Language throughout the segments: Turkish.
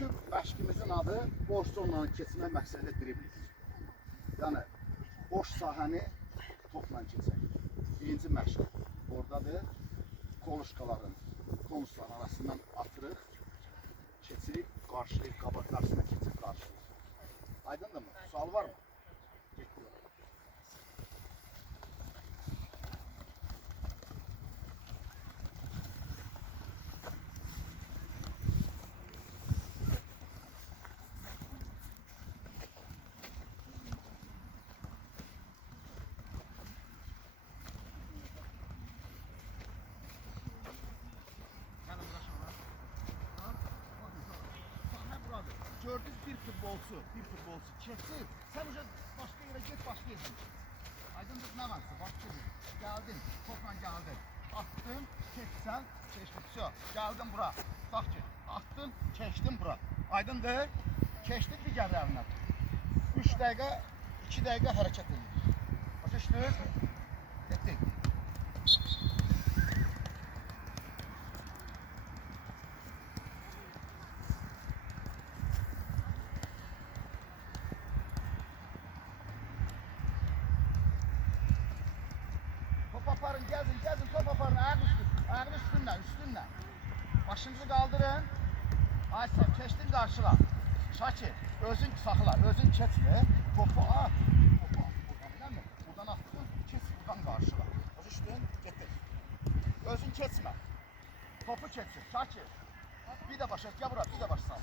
Bugünkü məşqimizin adı boş zonanı keçmə məqsədi dribling. Yəni boş sahəni topla keçək. Birinci məşq oradadır. Konuşkaların, konusların arasından atırıq, keçirib, qarşılayıb, qarşısına keçib, qarşılayıb. Aydındır mı? Sual var mı? Getdik. Gördünüz bir futbolcu keçsin, sen уже başka yere git, başka yere git. Aydınlık ne varsa, başka bir. Geldin, topla geldin. Attın, keçsen, keçtin. Все, geldin bura. Bak ki, attın, keçtin bura. Aydındır, keçtin digərlərindən. 3 dəqiqə, 2 dəqiqə hərəkət edin. Başa düşdünüz? Getdik. Aparın, gezin, top aparın, ayağın üstünden. Başınızı kaldırın. Aysa, keçtin karşıla. Şakir, özün saxla, özün keçme. Topu at. Buradan mi? Buradan attın, keç, buradan karşıla. Düşdün, getdir. Özün keçme. Topu keçsin, Şakir. Bir de başa, gel bura, bir de başa sağla.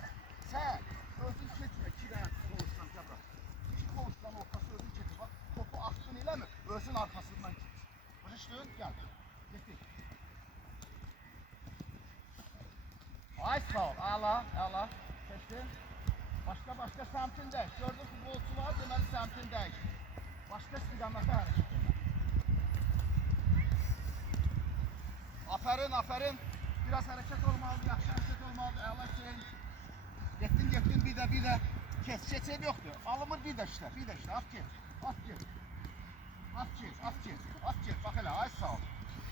Sen, özün keçme, kirayet konuşsan, gel bura. İki konuşsan ortası özün keçme, bak. Topu attın ile mi? Özün arkasından keç. Düştün, gel. Gittik. Ay sağ ol, ala. Keçtin. Başka semtin değiş. Gördün futbolcu var, deməli semtin değiş. Başka istiqamətə hərəkət edin. Aferin. Biraz hərəkət olmalı, yaxşı hərəkət olmalı, əla şey. Getdin, bir də. Keçək yoxdur. Alımır bir də işlə, at get. Bak hele, ay sağ ol.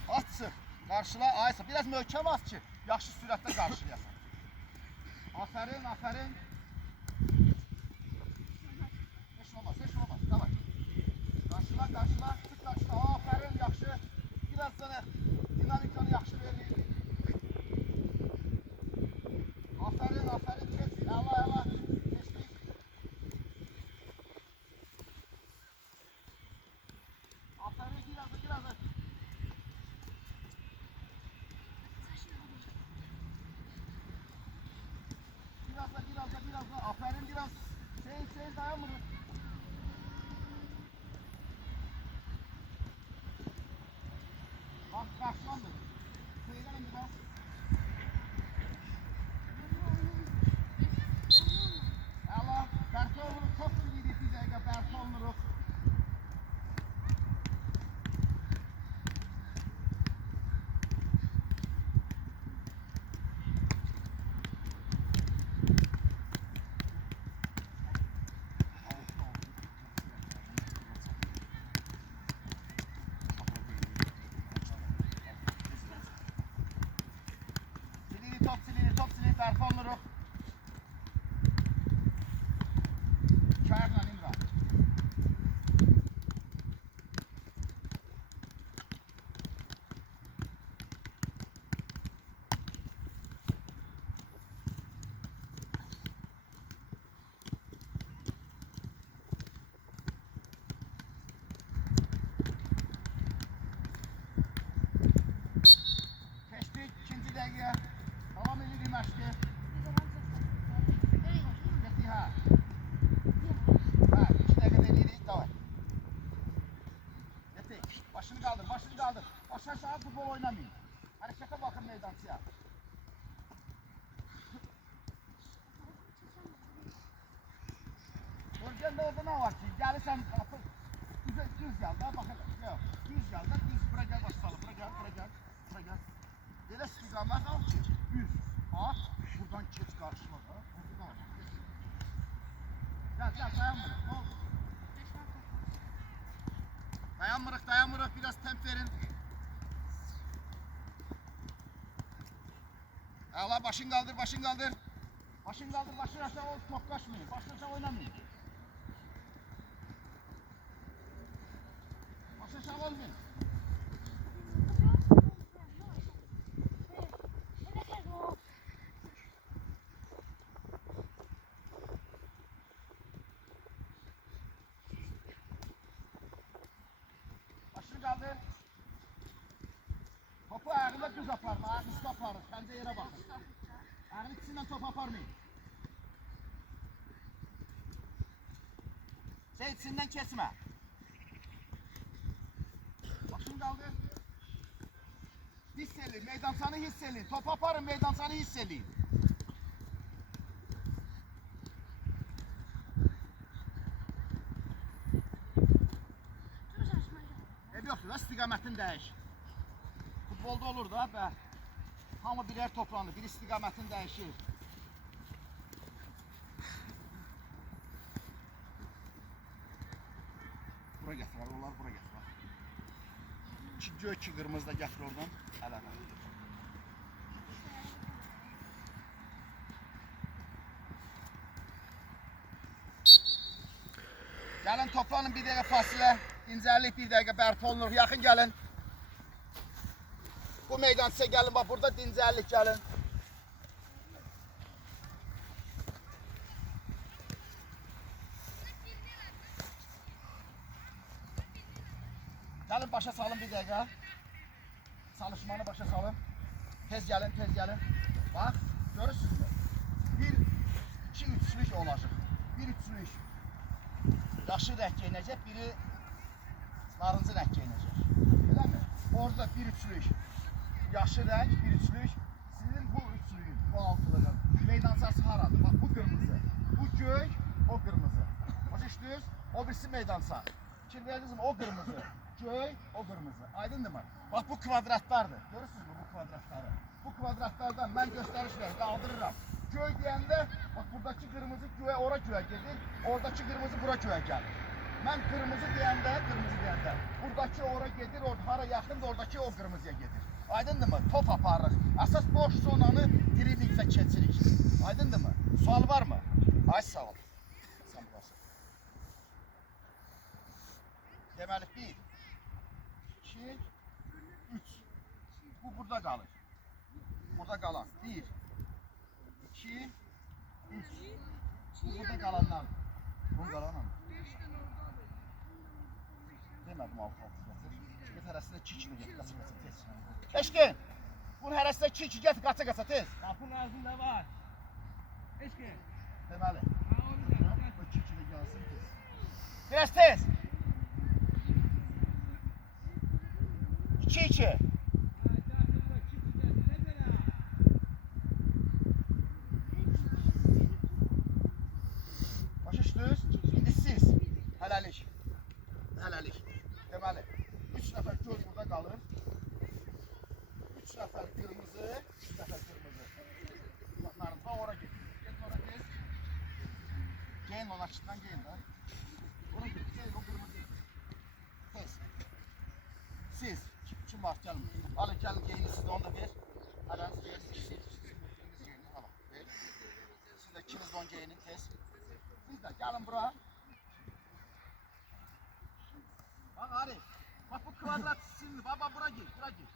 At sıx, qarşıla, ay sağ. Biraz möhkəm at ki, yaxşı sürətlə qarşılayasın. Aferin. Heç olmaz. Davay. Qarşıla, sıx qarşıla. Aferin, yaxşı. Biraz sana dinamikanı yaxşı verin. Aferin, keç. Əla. Keçdik. Aferin, biraz. Biraz da. Aferin biraz. Şey dayanmıyor. Bak karşılandı. Seyrenin biraz. Ela, berke oluruz. Çok sürüydü bir dakika. Berke oluruz. Top silini berke oluruz. Çayakla İmran. Keçtik, ikinci dəqiqə. Davam edirik məşqi. Getdik, hə. 2 dəqiqə edirik, davay. Getdik, başını qaldır. Aşağı futbol oynamayın. Hərəkətə baxın meydançıya. Görgəndə orada nə var ki? Gəlirsən, düz gəl də, bax elə. Yox, düz gəl də, bura gəl başlayalım. Bura gəl. Elə istiqamət al ki, düz. At, buradan keç qarşıma da. Gel, dayanmırıq. Biraz temp verin. Əla, başın qaldır. Başını kaldır, başını aşağı ol, top kaçmayın. Başını aşağı oynamayın. Başını aşağı olmayın. Başını kaldır. Topu ayağıyla düz aparın, ayağını üstü aparın. Kendi yere bakın. Ayağını ikisinden top aparmayın. İçinden kesme. Başını kaldır. Hisselin, meydansanı hisselin. Top aparın, meydansanı hisselin. Yoxdur da istiqamətini dəyiş. Futbolda olur da və hamı birer toplanır, bir istiqamətini dəyişir. Bura gətir, onlar bura gətir. İki göy, iki qırmızı da gətir oradan. Ələmə. Gəlin toplanın, bir dəqiqə fasilə. İncəlik bir dəqiqə bərpa olunur. Yaxın gəlin. Bu meydan sizə gəlin, bax burada dincəllik gəlin. Gəlin başa salın bir dəqiqə. Çalışmanı başa salın. Tez gəlin, tez gəlin. Bax, görürsünüz. Bir, iki üçlük olacaq. Bir üçlük. Yaşı rəng geyinəcək, biri narıncı rəng geyinəcək. Elə mi? Orada bir üçlük. Yaşı rəng, bir üçlük. Sizin bu üçlüyün, bu altılığın meydansası haradır? Bax, bu qırmızı. Bu göy, o qırmızı. Başa düşdünüz? O birisi meydansa. Fikir verdiniz mi? O qırmızı. Göy, o qırmızı. Aydındır mı? Bax, bu kvadratlardır. Görürsünüz mü bu kvadratları? Bu kvadratlardan mən göstəriş verir, qaldırıram. Göy deyəndə, bax, buradakı qırmızı göyə, ora göyə gedir. Oradakı qırmızı bura göyə gəlir. Mən qırmızı deyəndə, buradakı ora gedir, hara yaxındır, oradakı o qırmızıya gedir. Aydındır mı? Top aparırıq. Əsas boş zonanı driblinglə keçirik. Aydındır mı? Sual var mı? Ay sağ ol. Sən burası. Deməli 1, 2, 3. Bu burada qalır. Burada qalan 1, 2, 3. Bu burada qalanlar. Bunun qalanlar mı? Demədim altı gətir. Get hərəsində 2 kilo get, qaça tez. Eşkin! Bunun hərəsində 2 get, qaça tez. Kapının ağzında var. Eşkin. Deməli. Bu 2 kilo gəlsin tez. Biraz tez. 2-2. Başa düşdünüz? İndi siz. Hələlik. Hələlik. Deməli, 3 nəfər göz burada qalır. 3 nəfər qırmızı, 3 nəfər qırmızı. Narınca ora git. Get ora tez. Geyin ona çıktan geyin da. Ora git, geyin o qırmızı. Tez. Siz, kim var gəlin. Alın gəlin geyinin siz de onu da ver. Hələniz ver. Siz geyinin, alın. Ver. Siz de ikiniz de onu geyinin tez. Siz de gəlin bura. Bak Arif, bak bu kvadrat şimdi, baba bura gir, bura gir.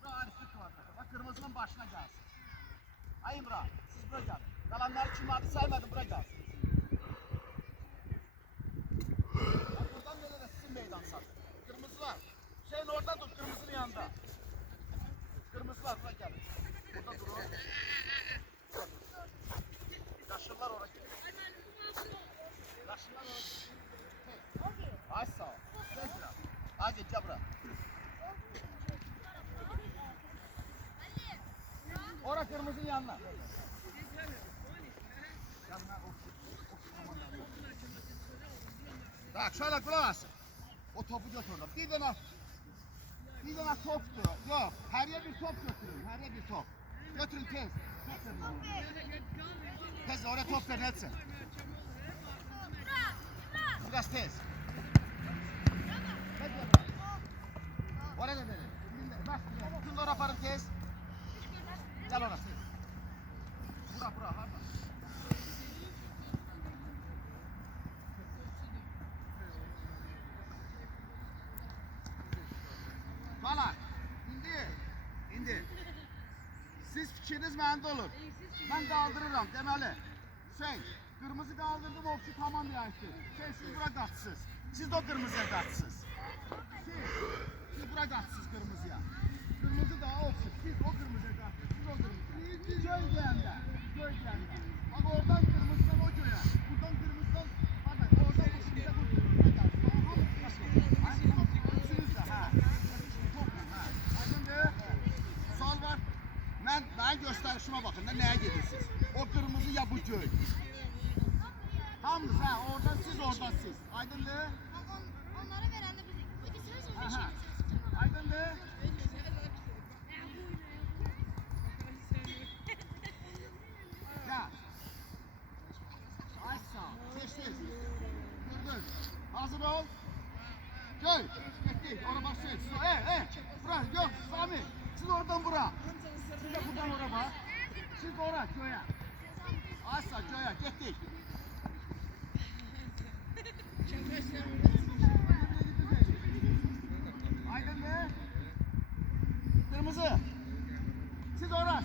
Bura Arif'in kvadratı, bak kırmızının başına gelsin. Ay İmran, siz bura gelin. Kalanları kim abi saymadım, bura gelsin. Bak buradan böyle de sizin meydan satın. Kırmızılar, şeyin orada dur, kırmızının yanında. Kırmızılar bura gelin. Burada durun. Burada dur. Yaşlılar oraya gelin. Yaşlılar oraya gelin. Ay sağ ol. Hadi cabra. Ora kırmızının yanına. Bak şöyle kulak asın. O topu götür orada. Bir tane top tutuyor. Yok. Her yer bir top götürün. Her yer bir top. Götürün tez. Tez oraya top verin etsin. Biraz tez. Oraya da verin. Bak, bütün de yaparım tez. Gel ona tez. Bura, harba. Siz fikriniz məndə olur. Mən qaldırıram deməli. Qırmızı qaldırdım, ovçu tamam yayıqdır. Siz bura qaçsınız. Siz də o qırmızıya qaçsınız. Siz bura qaçsınız qırmızıya. Qırmızı da ovçu. Siz o qırmızıya qaçsınız. Siz o qırmızıya. Göy deyəndə. Göy deyəndə. Bak oradan kırmızıdan o göğe. Buradan kırmızıdan. Bakın oradan bu bize bu kırmızıya qaçsın. Üçünüz də. Topla. Aydındır. Sual var. Ben gösterişime bakın da neye gelirsiniz. O kırmızı ya bu göy. Hamınız ha, oradan siz, oradan siz. Aydındır. Onlara veren de bizim. Bu ikisini Aha. Aydındır. Gel. Ay sağ ol. Geçtiniz. Gördün. Hazır ol. Göy. Gittik. Oraya bak şey. Bura. Yok Sami. Siz oradan bura. Siz de buradan oraya bak. Siz de oraya göğe. Ay sağ göğe. Gittik. Aydın ne? Kırmızı. Siz oraya.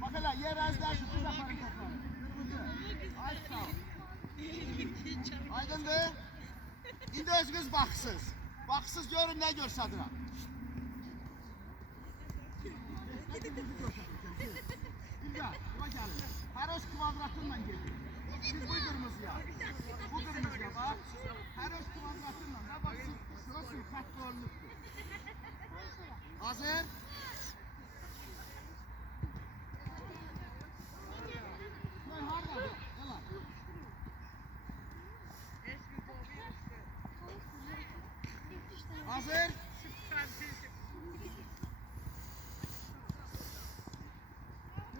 Bak hele yer ezler şu kız yaparım topları. Kırmızı. Ay sağ ol. Aydın ne? İndi özünüz baxsız. Baxsız görün ne görsədirəm. İlgah, bura gəlin. Hər öz kvadratınla gedir. Siz bu kırmızıya. Bu kırmızıya bak. Hər öz kvadratınla. Da bak şurası xət qoyulmuşdur. Hazır. Qoy hardadır? Yalan. Hazır.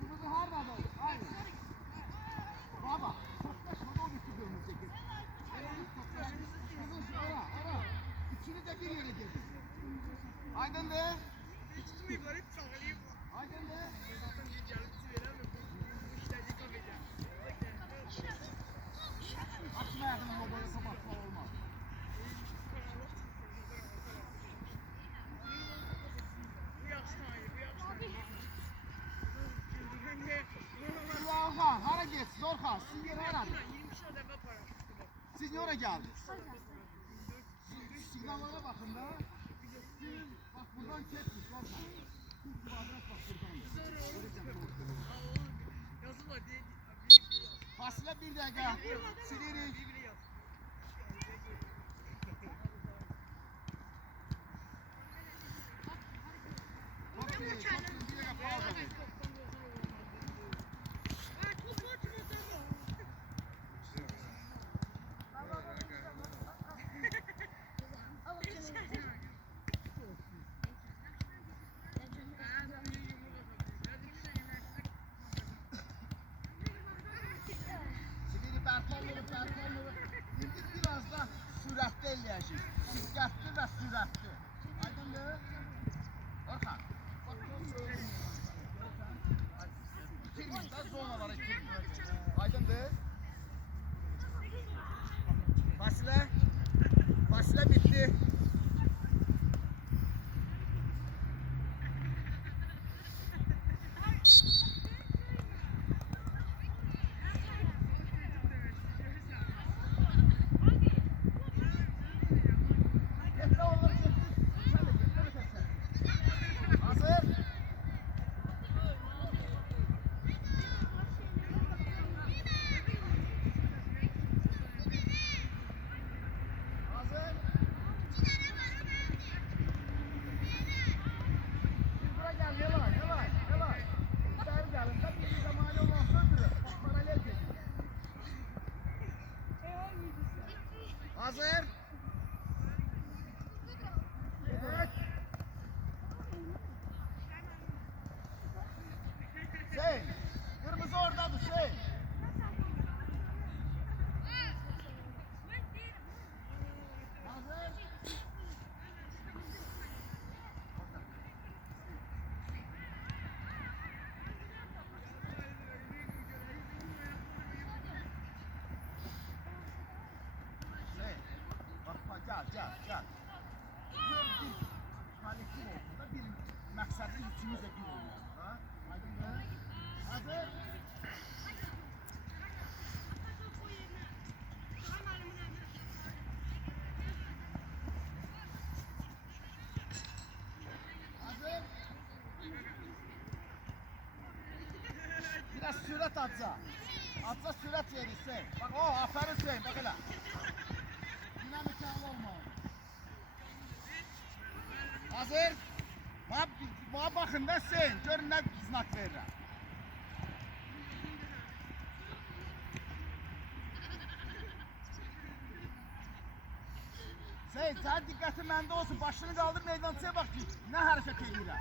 Kırmızı hardadır? Hayır. Baba, toplaşma da o bitti kırmızı git. Kızın şu ara. İkini de bir yere getir. Aydın de. Aydın de. Açma ayakını babaya kapatma olmaz. Orhan, hara geçsiz Orhan? Sizin yer haradır? Siz niye oraya geldiniz? Signallara bakın da. Siz bak buradan kesmiş Orhan. Siz kvadrat bak buradan. Fasile bir dakika. Silirik. Çok iyi. Bir dakika fazla değil. Biraz da süratli eləyəcək. Diqqətli və sürətli. Aydındır? Orhan. İtirməyin də zonalara itirməyin. Aydındır? Fasilə bitti. Hazır. Evet. Kırmızı oradadır Hazır. Gel. Kolektif olsun da bir məqsəd seferde üçümüz de bir oynayalım. Ha? Aydın. Hazır. Hazır. Biraz sürat atsa. Atsa sürat verir Hüseyin. Bak o aferin Hüseyin bak hele. Dinamik olma. Hazır. Bana bakın da Hüseyin. Görün ne znak verir. Hüseyin sen dikkatin bende olsun. Başını kaldır meydancıya bak ki ne hareket ediyorlar.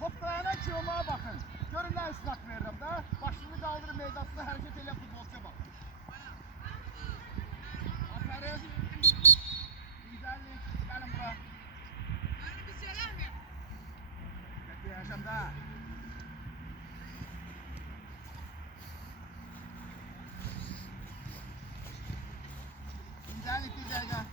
Top dayana ki ona bakın. Görün ne ıslak veririm da. Başını kaldırır meydancıya hareket ediyor futbolcuya bak. Aferin. Güzellik. Gelin buraya. Bekleyeceğim da. Güzellik bir dakika.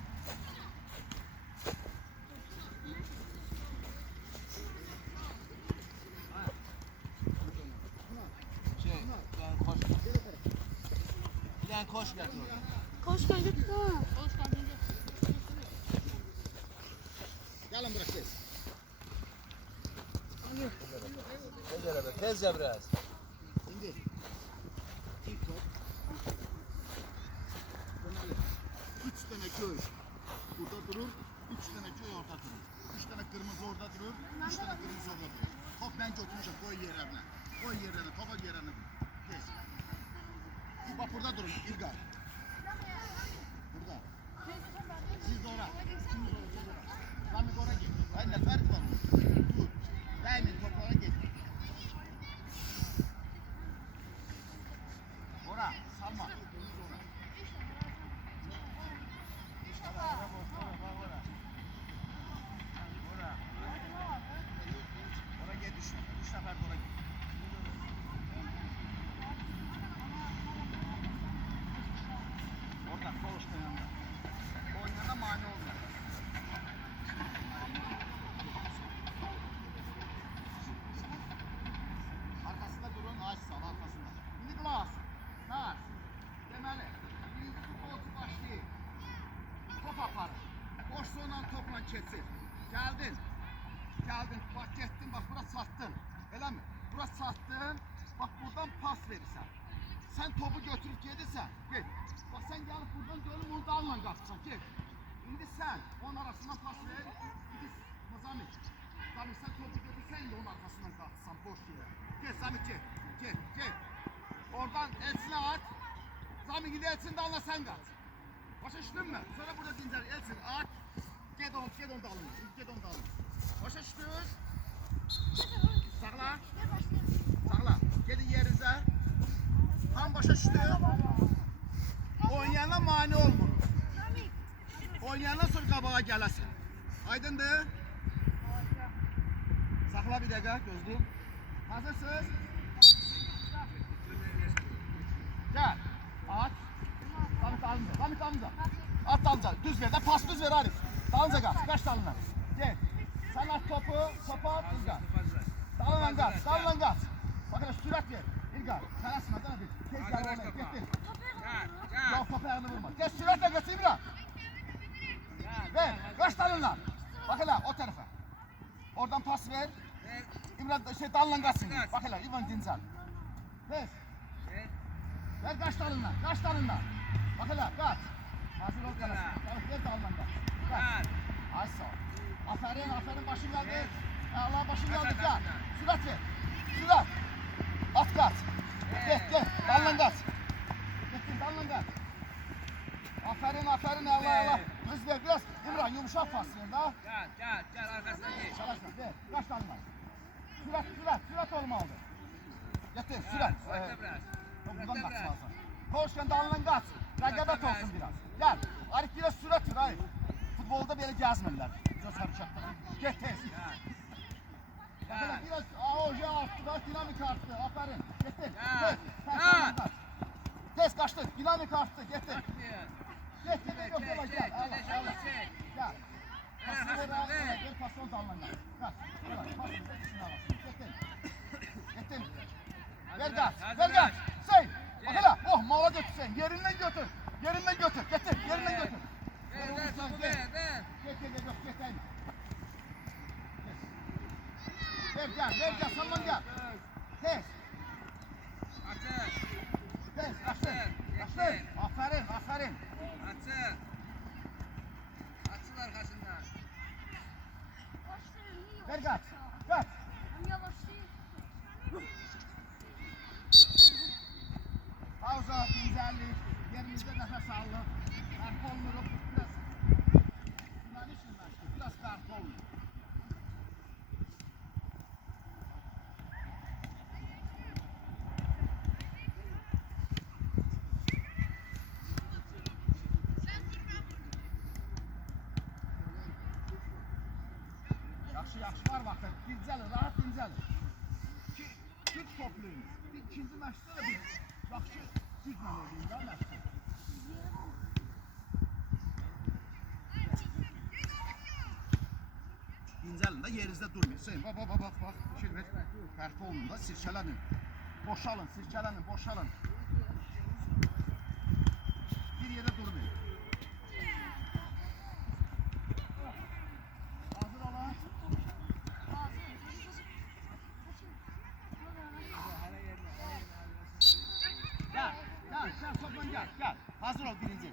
Koş getir. Koş geldin. Hoş geldin. Gelin bırak tez. Tez ya biraz. Şimdi. İlk top. Dönelim. 3 tane köy burada durur. 3 tane köy orada durur. 3 tane kırmızı orada durur. 3 tane kırmızı orada durur. Top bence oturacak koy yerlerine. Koy yerlerine, topa yerlerine. Tez. Bak burada durun İlgar. Burada. Siz de oraya. Lan bir oraya git. Hayır ne fark var? Dur. Değmeyin toplara git. Ora salma. Ora gel düşme. Üç sefer ora git. Oradan koş yanında. Oynana mani olma. Arkasında durun ağaç sal arkasında. Şimdi Glass. Nars. Demeli. Birinci futbolcu başlayır. Top aparır. Boş sonla topla keçir. Geldin. Geldin. Bak getdin. Bak bura sattın. Öyle mi? Bura sattın. Bak buradan pas verirsen. Sen topu götürüp gelirsen. Git. Bak sen gelip buradan dönüp onu dalla kapsan. Git. Şimdi sen onun arasından pas ver. Git. Zamit. Zamit sen topu götürsen de onun arkasından kapsan. Boş yere. Git Zamit git. Git. Git. Oradan Elsin'e at. Zamit gidi Elsin dalla sen kaç. Başa düştün mü? Sonra burada dinler Elsin at. Git onu dalın. Git onu dalın. Başa düştünüz. Sağla. Sağla. Gelin yerinize. Tam başa düştü. Oynayana mani olmur. Oynayandan sonra qabağa gələsin. Aydındır? Saxla bir dəqiqə, gözlü. Hazırsınız? Gəl. At. Damit alınca. Damit alınca. At dalınca. Düz ver. Pas düz ver Arif. Dalınca qaç. Qaç dalına. Gel. Sen at topu. Topu at. İlgar. Dalına qaç. Dalına qaç. Bakın sürət ver. İlgar. Tələsmə. Dana bir. Tez gəl oraya. Getdin. Yok topu ayağını vurma. Gel süratle götür İmran. Ver. Kaç dalınla. Bak hele o tarafa. Oradan pas ver. İmran dalınla kaçsın. Bak hele İmran Dincal. Ver. Ver kaç dalınla. Kaç dalınla. Bak hele kaç. Hazır ol kalasın. Ver dalınla kaç. Kaç. Ay sağ ol. Aferin aferin başın geldi. Allah başın geldi gel. Sürat ver. Sürat. At kaç. Gel. Dalınla kaç. Gittin dalınla kaç. Aferin Allah. Düz ver biraz. İmran yumuşak pas ver da. Gel arkasına geç. Çalışma ver. Kaç dalınla. Sürat olmalı. Getir sürat. Buradan kaç lazım. Koşken dalınla kaç. Rəqabət olsun biraz. Gel. Arif biraz sürat ver Arif. Futbolda böyle gezmirlər. Biraz hareket. Get tez. Biraz oje arttı da dinamik arttı. Aferin. Getir. Tez kaçtı. Dinamik arttı. Getir. Gel. Gel. Pasını ver, gel pasını dalına. Kaç. Pasını ikisini alasın. Getir. Ver gaz. Sen. Bak hele. Oh mala götür sen. Yerinden götür. Getir. Yerinden götür. Ver topu ver. Get. Ver gel. Salman gel. Tez. Açtın. Aferin. Açın arkasından. Ver gaz. Pauza, güzellik, yerimizde nefes aldık. Karton vurup biraz. Bunlar için başka, biraz karton. Yaxşı var vaxtı. Dincəlin, rahat dincəlin. Türk toplayın. İkinci məşqdə də bir yaxşı güclə oynayın da məşqdə. Dincəlin də yerinizdə durmayın. Hüseyin, bax. Şirvet, pərti olun da, sirkələnin. Boşalın. Bir yerdə durmayın. Hazır olun. Gel, toplan gel. Hazır ol birinci.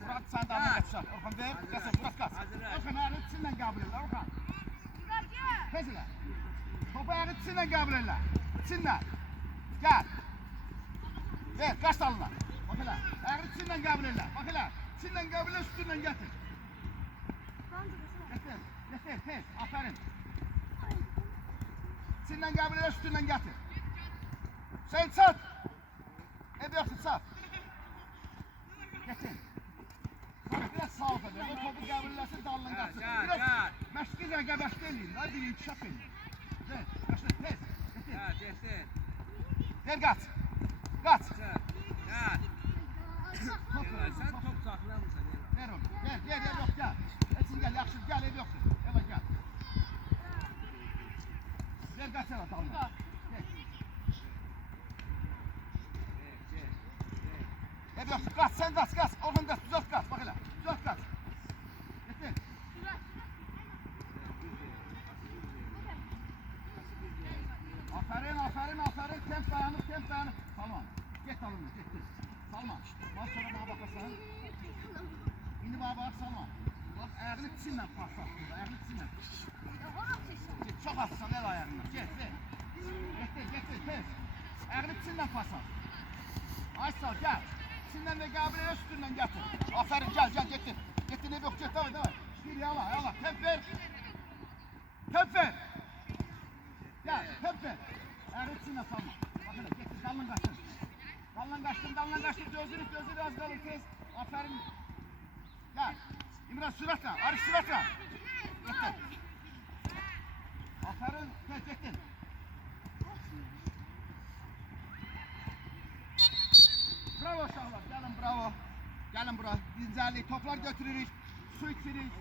Murat sen de alma kaçacak. Orhan ver, Murat kaç. Orhan ayağını içinden kabul eyle, Orhan. Tez ile. Topu ayağını içinden kabul eyle. İçinden. Gel. Ver, kaç dalına. Bak hele, ayağını içinden kabul eyle. Bak hele, içinden kabul eyle, üstünden getir. Getir, tez, aferin. İçinden kabul eyle, üstünden getir. Sen sat. Ediyorsun sat. Getir. Sonra biraz sağ ol tabii. O topu kabullerse dalından kaçsın. Biraz meşgul gebeşte elin. Hadi bir inkişaf elin. Ver. Başla tez. Getir. Ver kaç. Sen top saklamışsın. Ver onu. Ver yok gel. Etsin gel yaxşı gel ev yoksun. Eva gel. Ver kaç eva dalına. Ev yoksun. Kaç sen kaç. Orhan kaç. Düzelt kaç. Bak hele. Düzelt kaç. Getir. Aferin. Temp dayanıp. Salman. Get alınır. Getir. Salman. Bak sonra bana bakarsan. Şimdi bana bak Salman. Bak ayağını çinle paslat. Ayağını çinle. Çok atsan el ayağını. Getir. Tez. Ayağını çinle paslat. Aysal gel. İçinden de Gabriel'e üstünden getir. Aferin gel getir. Getir ne yok getir. Tamam. Bir yala. Temp ver. Gel temp ver. Ayağını çinle salma. Bak hele getir dalın kaçtın. Gözünü az kalın tez. Aferin. Gel. İmran süratle. Arif süratle. Getir. Aferin. Getir. Bravo uşaqlar. Gəlin bura. Dincəllik. Toplar götürürük. Su içirik.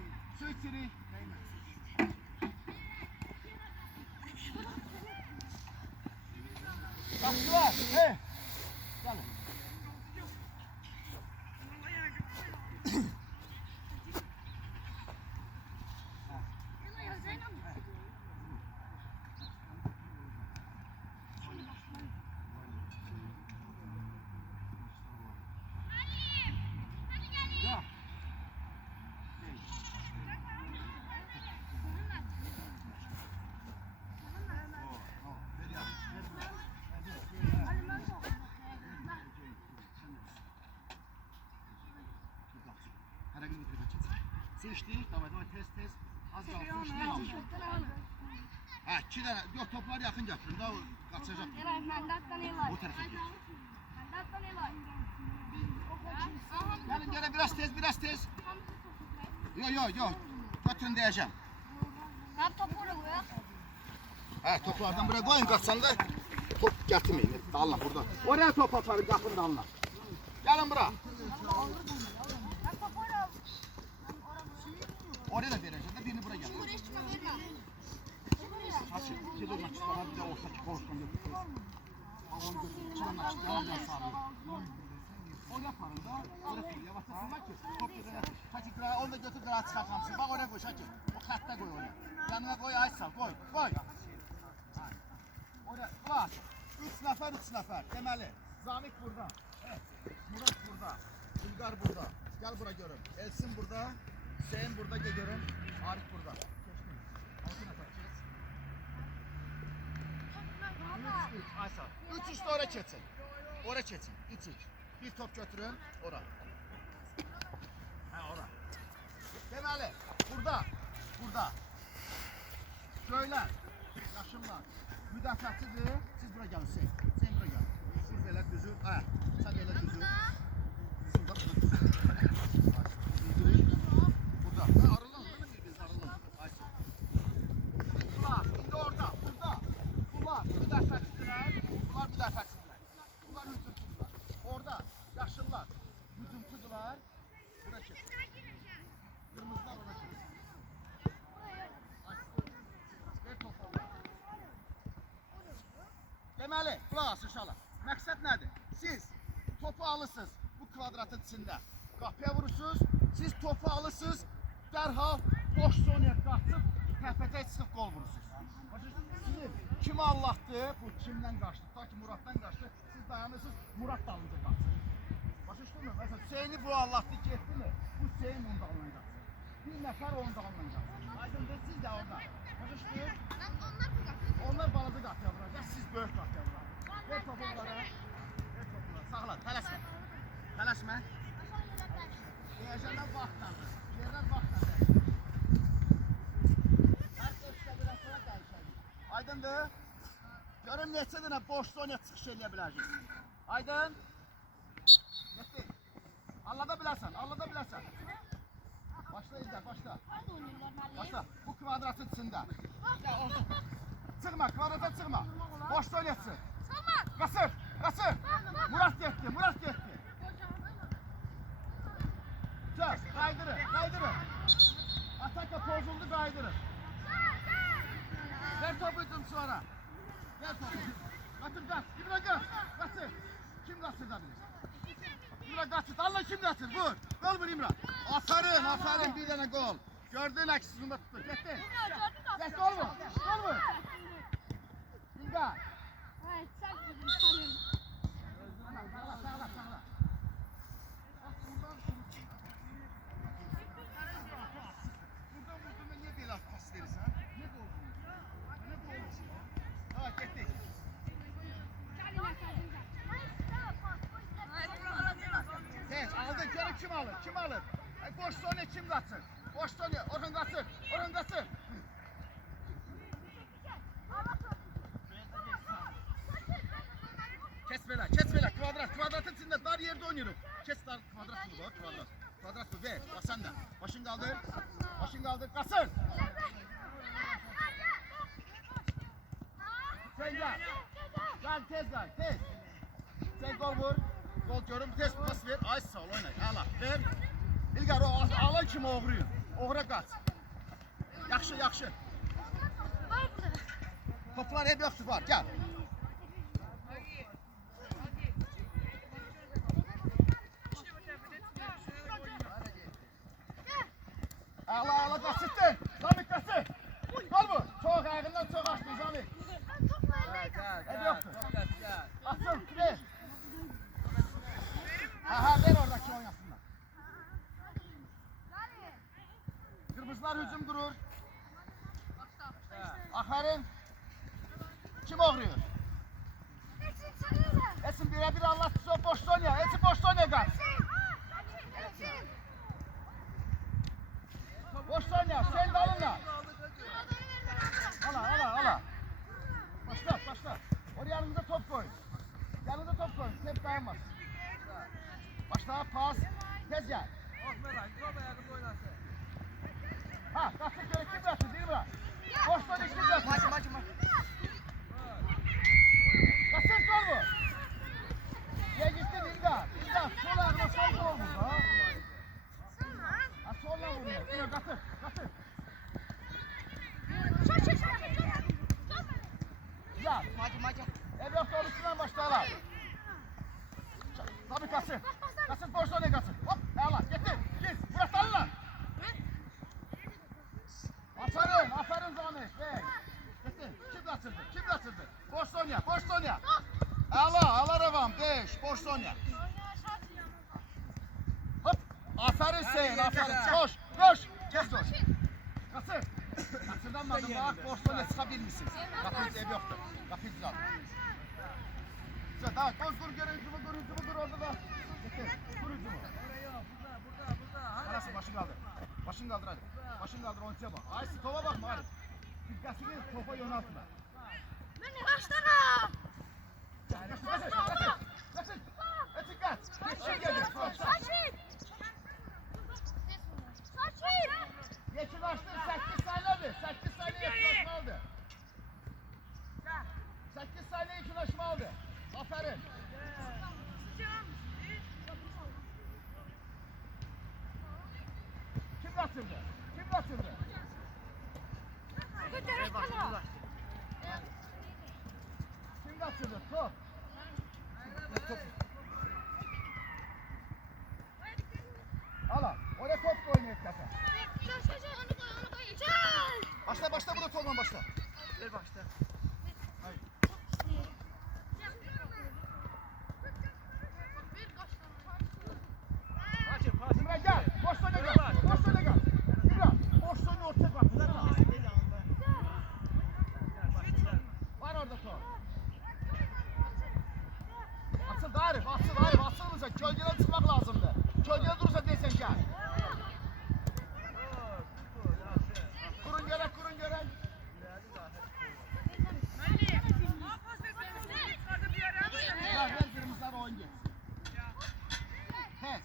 Qapçılar. Hey. Gəlin. Su içtik, tamam tez. Az kalsın içtik. Ha, 2 tane, yok toplar yakın getirin, daha kaçacak. Bu tarafa git. Gelin biraz tez. Yok. Götürün diyeceğim. Ha, toplardan buraya koyun kaçsan da top getirmeyin. Dalına burada. Oraya top atarım kapının dalına. Gelin buraya. Oraya da vereceğim. birini buraya gel. Cumhur eşitme verme. Saçın, şey de nakit bana bir de ortaki konuşkan götür. Babam götür, çıran nakit bana bir sağlıyor. O yaparım da, oraya koy, yavaşlasın bak ki, top yürüne. Şakir, onu da götür, kırağı çıkartmamışsın. Bak oraya koy Şakir, o katta koy oraya. Yanına koy, Aysal, koy, koy. Oraya, ulan, 3 nəfər, deməli, Zamik burada, evet, Murat burada, Bulgar burada, gel buraya görün. Elsin burada, Hüseyin burada, gel görün, Arif burada. Geçtin, 6 nəfər, kes. 3, Aysal, 3 üstü oraya keçin, oraya keçin, 3. Bir top götürün, ora. Ha, ora. Deməli, burada, Söylər, yaşımlar, müdafiəçidir, siz bura gəlin, sen bura gəlin. Siz elə düzür, sən elə düzür. Düzür, bax, burada. Arılan, bir-biriniz arılan. Bunlar, indi orada, bunlar müdafiəçidirlər, bunlar müdafiəçidirlər. Bunlar hücumçudular. Orada, yaşlılar, hücumçudular. Bura kes. Kırmızılar bura kes. Deməli, qulaq asın uşaqlar. Məqsəd nədir? Siz topu alırsınız bu kvadratın içində. Qapıya vurursunuz, siz topu alırsınız, dərhal boş zonaya qaçıb, təpəcək çıxıb qol vurursunuz. Sizin kim Allah'tı, bu kimdən qaçdı, ta ki Muratdan qaçdı, siz dayanırsınız, Murat dalınca qaçsın. Başa düşdünmü? Məsələn, Hüseyni bu Allah'tı getdi mi, bu Hüseyin onun dalına qaçsın. Bir nəfər onun dalına qaçsın. Aydındır, siz də orada. Başa düşdünüz? Onlar balaca qapıya vuracaq, siz böyük qapıya vuracaq. Ver topu onlara. Ver topu onlara. Sağla, tələsmə. Tələsmə. Deyəcəklər vaxtlandır. Yerlər vaxtlandır. Hər dəstə biraz sonra dəyişəlir. Aydındır? Görün neçə dənə boş zonaya çıxış eləyə bilərsiniz. Aydın? Yetti. Allada bilərsən. Başla İlker, başla. Başla. Bu kvadratın içində. Çıkma, kvadrata çıkma. Boş oynasın. Kasır. Murat getdi. Çöz, kaydırın. Ataka pozuldu, kaydırın. Ver topu sonra. Ver topu. Katır. İbra gör. Kasır. Kim kasırabilir? İmran kaçır. Allah kim kaçır? Vur. Gol vur İmran. Aferin. Bir tane gol. Gördün aksizinde tuttu. Gitti. Geç gol vur. İmran. Sağla. Buradan vurduğunda niye böyle pas verirsen? Ne gol vuruyorsun? Ha gitti. Tez aldın, görün kim alır? Boş zonu kim kaçır? Boş zonu, Orhan kaçır. Kes böyle, kvadratın içinde dar yerde oynuyorum. Kes dar, kvadrat bu, ver, basan da. Başın kaldır, kasır. Sen gel tez. Sen gol vur. Gol görün, tez pas ver. Ay sağ ol, oyna. Ala, ver. İlker o alan kimi oğruyor. Oğra kaç. Yaxşı. Toplar hep yoktur var, gel. Ala kasıttın. Zamik kasıt. Gol vur. Çok ayağından çok açtın Zamik. Hep yoktur. Asıl, ver. Ver oradaki oynasınlar. Kırmızılar hücum kurur. Aferin. Kim oğruyor? Esin birebir Allah tutsa boş Sonya. Esin boş Sonya kaç. Boş Sonya, sen de alınla. Ala. Başla. Oraya yanınıza top koyun. Hep dayanmaz. Başla, pas. Tez gel. Kaçın şöyle kim bıraksın değil mi lan? Boş Sonya kim bıraksın? Maçı. Kaçın gol mu? Niye gittin İlda? Sol ayağına sol gol olmuş ha. Solla vuruyor. Kaçır. Başından başlayalım. Tabii kasır. Kasır boş oynayın kasır. Hop ayağla getir. Git. Murat alın lan. Aferin. Aferin Zahmet. Hey. Getir. Kim kaçırdı? Kim kaçırdı? Boş oyna. Boş oyna. Ayağla devam. 5. Boş oyna. Hop. Aferin Hüseyin. Aferin. Koş. Koş. Kes koş. Kasır. Kasırdanmadın bak. Boş oyna çıkabilmişsin. Kapıyı ev yoktu. Kapıyı düzelt. Tamam, koş dur gör hücumu dur orada da. Getir, dur hücumu. Arası başını kaldır. Başını kaldır hadi. Başını kaldır oyuncuya bak. Aysi topa bakma hadi. Dikkatini topa yöneltme. Başlara. Kaçın. Kaç. Geçin gelin. Yeşilaştır 8 saniyedir. 8 saniye yeşilaşma aldı. 8 saniye yeşilaşma aldı. Aferin. Kim kaçırdı? Kim kaçırdı? Kim kaçırdı? Top. Top. Ala. Oraya top oynayıp kafa. Başla burada topla başla. Gel başla. Hayır. Kaçır pas. İmran gel. Boş oyna gel. Boş oyna gel. İmran. Boş oyna ortaya bak. Var orada top. Asıl Arif. Asıl mısın? Gölgeden çıkmak lazımdı. Gölgede durursa değilsen gel. Kurun gerek. Ver kırmızılar oyun geçsin. Tez.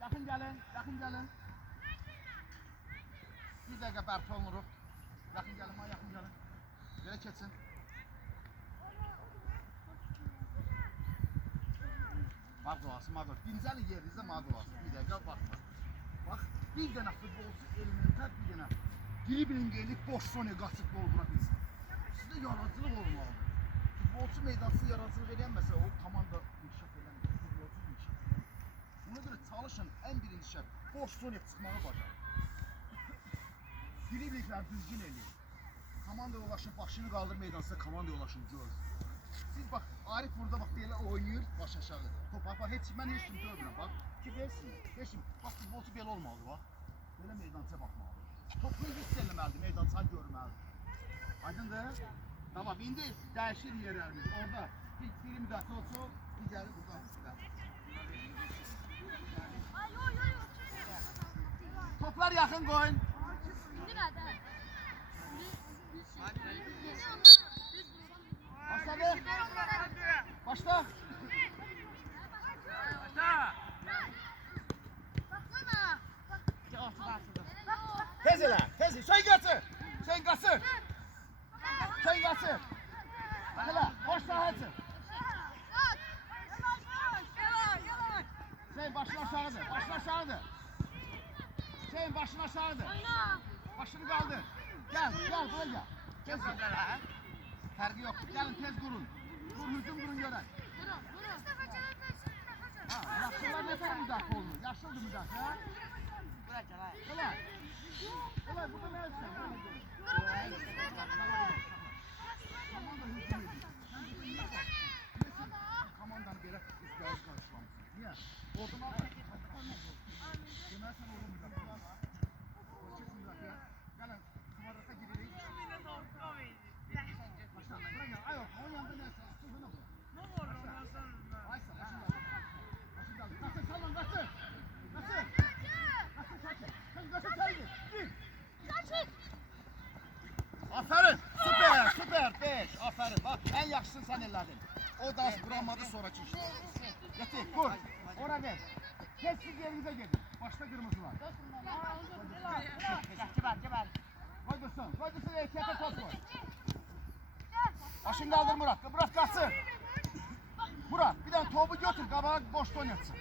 Yakın gelin. Bir dakika Berto Onur'u. Yakın gelin. Yere geçsin. Mağdurası. Dincəli yerinizdə mağdurası. Bir dakika bakma. Bak bir tane futbolcu elementer bir tane. Dribling elib boş sonu qaçıb gol vura bilsin. Sizdə yaradıcılıq olmalı. Futbolcu meydansız yaradıcılıq edəməsə o komanda inkişaf edəmir. Futbolcu inkişaf edəmir. Ona görə çalışın ən birinci şərt boş sonu çıxmağı bacarın. Driblinglər düzgün eləyin. Komanda ulaşın, başını qaldır meydansıza komanda ulaşın gör. Siz bak Arif burada bak belə oynayır baş aşağı. Top bak mən heç kim görmürəm bak. Ki versin. Bak futbolcu belə olmalı bak. Belə meydançaya baxmalı. Topu hiss eləməlidir, meydançayı görməlidir. Aydındır? Tamam indi dəyişir yerlərimiz. Orada biri müdafiə olsun, digəri buradan çıxar. Toplar yaxın qoyun. Başladı. Başla. Tez elə, tez. Sen qaçır. Bak elə, boş sahəçi. Sen başın aşağıdır. Sen başın aşağıdır. Başını kaldır. Gel buraya gel. Tez gel. Fərqi yoxdur. Gəlin tez qurun. Hücum qurun görək. Yaşlılar nə tər müdafiə olunur? Yaşlıdır müdafiə. Qılay, burada nə etsən? Komandanı belə üstəyiz qarşılamışsın. Niyə? Orada deməsən olur müdafiə. Kesin müdafiə. Gəlin, kumarata giririk. Ayol, onun yanında ne yapıyorsun? Sözünü bırak. Ne var ondan sonra? Aysa, başın kaldı. Kaçın, sallan, kaçın. Kaçın, gir. Aferin, süper, 5. Aferin, bak en yaxşısını sen elledin. O da vuramadı sonraki işte. Getir, kur. Ora ver. Siz yerinize gidin. Başta kırmızılar. Koy dursun, ekiyepe top koy. Başını kaldır Murat. Murat kalsın. Murat bir tane topu götür. Kabağa boşta oynatsın.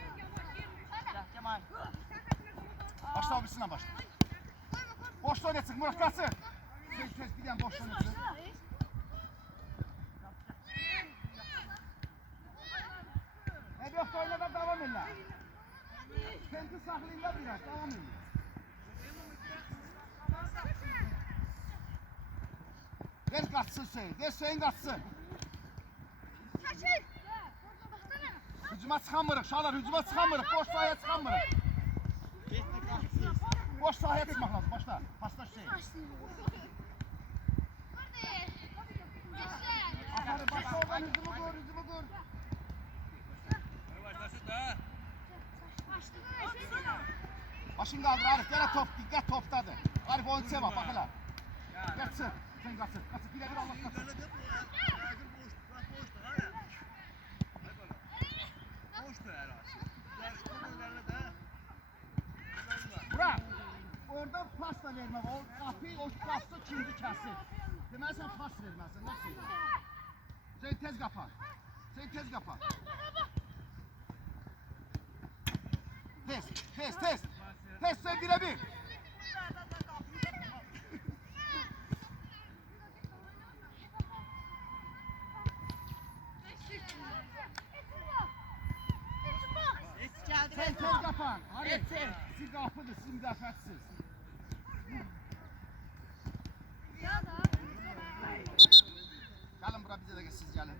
Başla abisinden başla. Boşta oynatsın Murat kalsın. Bir tane boşta oynatsın. Ver qaçsın Hüseyin. Ver Hüseyin qaçsın. Hücuma çıxamırıq uşaqlar, hücuma çıxamırıq. Boş sahaya çıxamırıq. Boş sahaya çıxmaq lazım. Başla. Başla Hüseyin. Aferin başla oradan hücumu qur, hücumu qur. Başını qaldır Arif, gələ top, diqqət topdadır. Arif oyuncuya bax, bax elə. Qaçsın, sen qaçsın, qaçsın, bilə-bir Allah qaçsın. Burak, orada pas da vermə, o qapıyı, o qapısı ikinci kəsir. Deməli sən pas verməlisən, nə şey? Sen tez qapan, sen tez qapan. Tez, tez, tez. Tez sen bilə-bir. Sen tez qapan. Hadi. Siz qapıdır, siz müdafiəçisiz. Gəlin bura bizə də siz gəlin.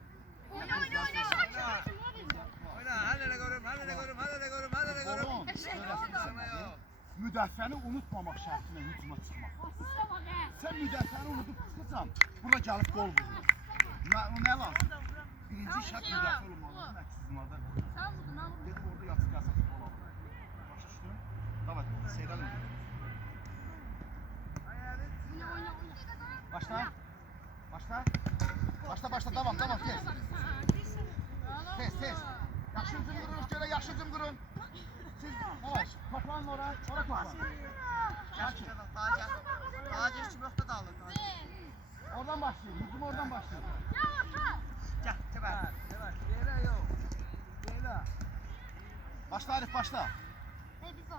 Müdafiəni unutmamaq şərtinə hücuma çıxmaq. Sən müdafiəni unudub çıxırsan, bura gəlib gol vurur. Nə lazım? Birinci şərt müdafiə olmalıdır, məqsizmada. Dedim orada yatıb gəlsən futbol alır. Başa düşdün? Davay, seyrelim. Başla. Başla. Başla, başla, devam, devam, tez. Tez, tez. Yaxşı hücum qurun, görə yaxşı hücum qurun. Siz, yavaş, toplanın ora toplanın. Sakin. Oradan başlayın, hücum oradan başlayın. Başla Arif, başla.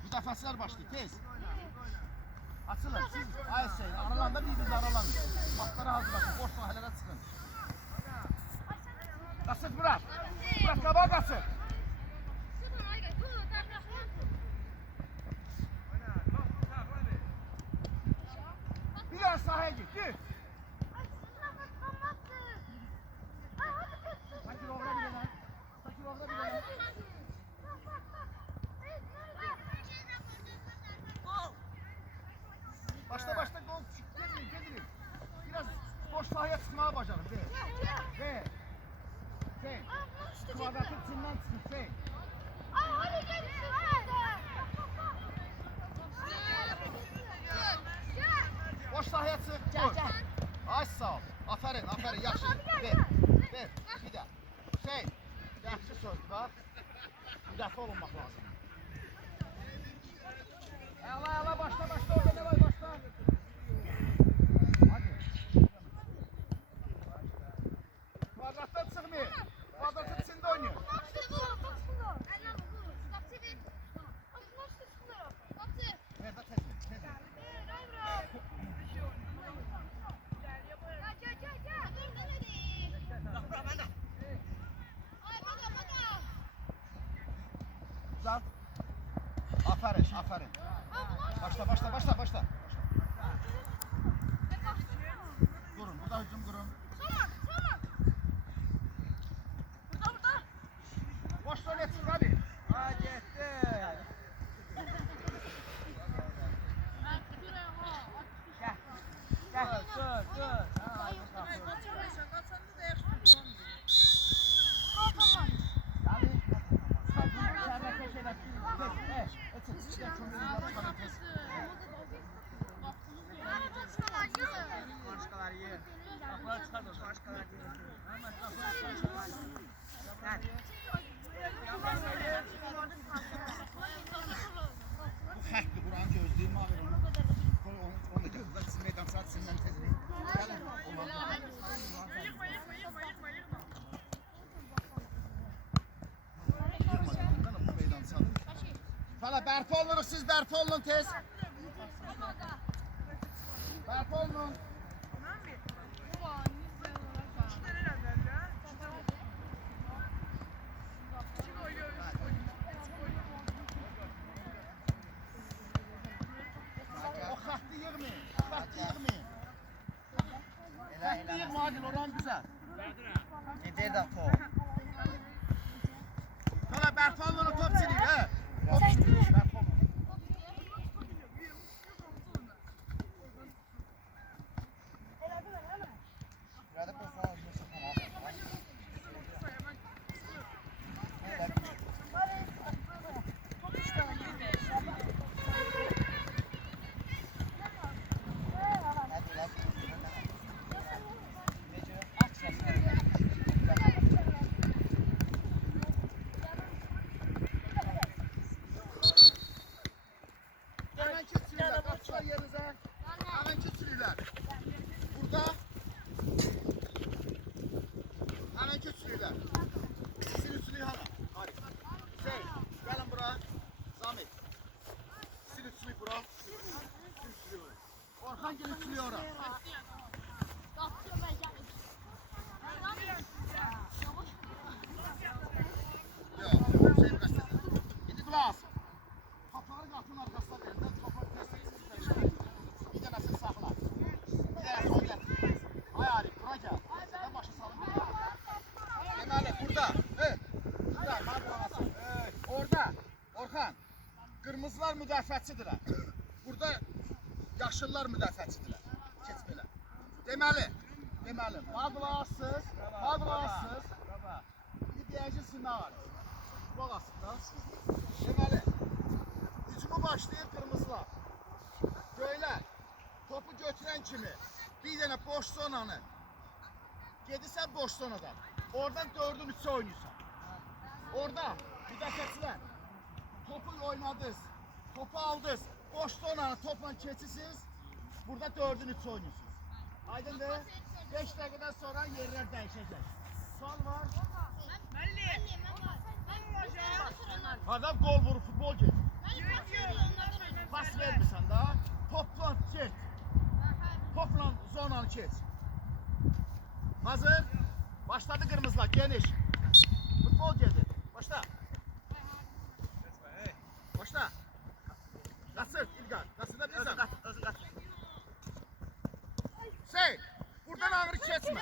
Müdafiəçilər başlayın, tez. Açılın, siz, ay Hüseyin, aralarında bir-birinizlə aralanın. Vaxtları hazırlasın, boş sahələrə çıxın. Qaçın Murat, Murat qabağa qaçın. Bir an sahaya git, git. Sakir oğra bir yana, sakir oğra bir yana. Başla, başla, gol, gedirin, gedirin. Biraz boş sahaya çıkmaya bacarın, de. De. De. Kvadratın içinden çıkın, de. Boş sahaya çık, gol. Ay sağ ol. Aferin, aferin, yaxşı. Ver, ver, bir də. Hüseyin, yaxşı sözdür, bax. Müdafiə olunmaq lazım. Əla, başla, başla, orada ne var, başla. Hadi. Kvadratdan çıxmayın. Kvadratın içində oynayın. Ver də tez ver, tez ver. Güzel. Aferin, aferin. Başla, başla, başla, başla. Durun, burada hücum kurun. Boş söyle çık hadi. Hadi etti. Gel. Dur. Bu xəttli buranın gözlüyüm abi onu. Onu da gəl. Siz meydan saat sizdən tez verin. Gəlin. Yığma, bu meydan saat. Fala bərpa olunur, siz bərpa olun tez. Bərpa olun. O xətti yığmayın. Xətti yığmayın. Elə. Adil oran güzel. Gider de top. Sonra Berfan'la top siliyor he. Top siliyor. Berfan. Burada pozisyon alıyorsa tamam. Hemen keçsiniler. Kaçlar yerinize. Hemen keçsiniler. Burada. Hemen keçsiniler. Sizin üstünü hala. Hadi. Hüseyin. Gelin buraya. Zahmet. Sizin üstünü buraya. Sizin üstünü buraya. Orhan gelin üstünü oraya. Yok. Hüseyin kaçtı. Gidi kulağız. Topları qapının arkasına verəndə toplar tez-tez bir dənəsini saxla. Bir dənəsini o gətir. Ay Arif, bura gəl. Sən başı salın. Deməli, burada. Burada, mənə qulaq as. Orada, Orxan, qırmızılar müdafiəçidirlər. Burada yaşıllar müdafiəçidirlər. Keç belə. Deməli, mənə qulaq assınız. Mənə qulaq assınız. İndi deyəcəksiniz nə var? Qulaq asın da. Deməli, hücumu başlayır kırmızılar. Göylər, topu götürən kimi bir dənə boş zonanı gedirsən boş zonadan. Oradan 4'ün 3'ü oynayırsan. Orada müdafiəçilər topu oynadınız, topu aldınız, boş zonanı topla keçirsiniz. Burada 4'ün 3'ü oynuyorsunuz. Aydındır? 5 dəqiqədən sonra yerlər dəyişəcək. Sual var. Adam gol vurur, futbol gedir. Pas vermirsən da, topla geç. Topla zonanı geç. Hazır. Başladı kırmızılar, geniş. Futbol gedir. Başla. Başla. Nasır, İlgar. Nasır da bilirsən. Özü qaç. Şey, buradan ağrı kesme.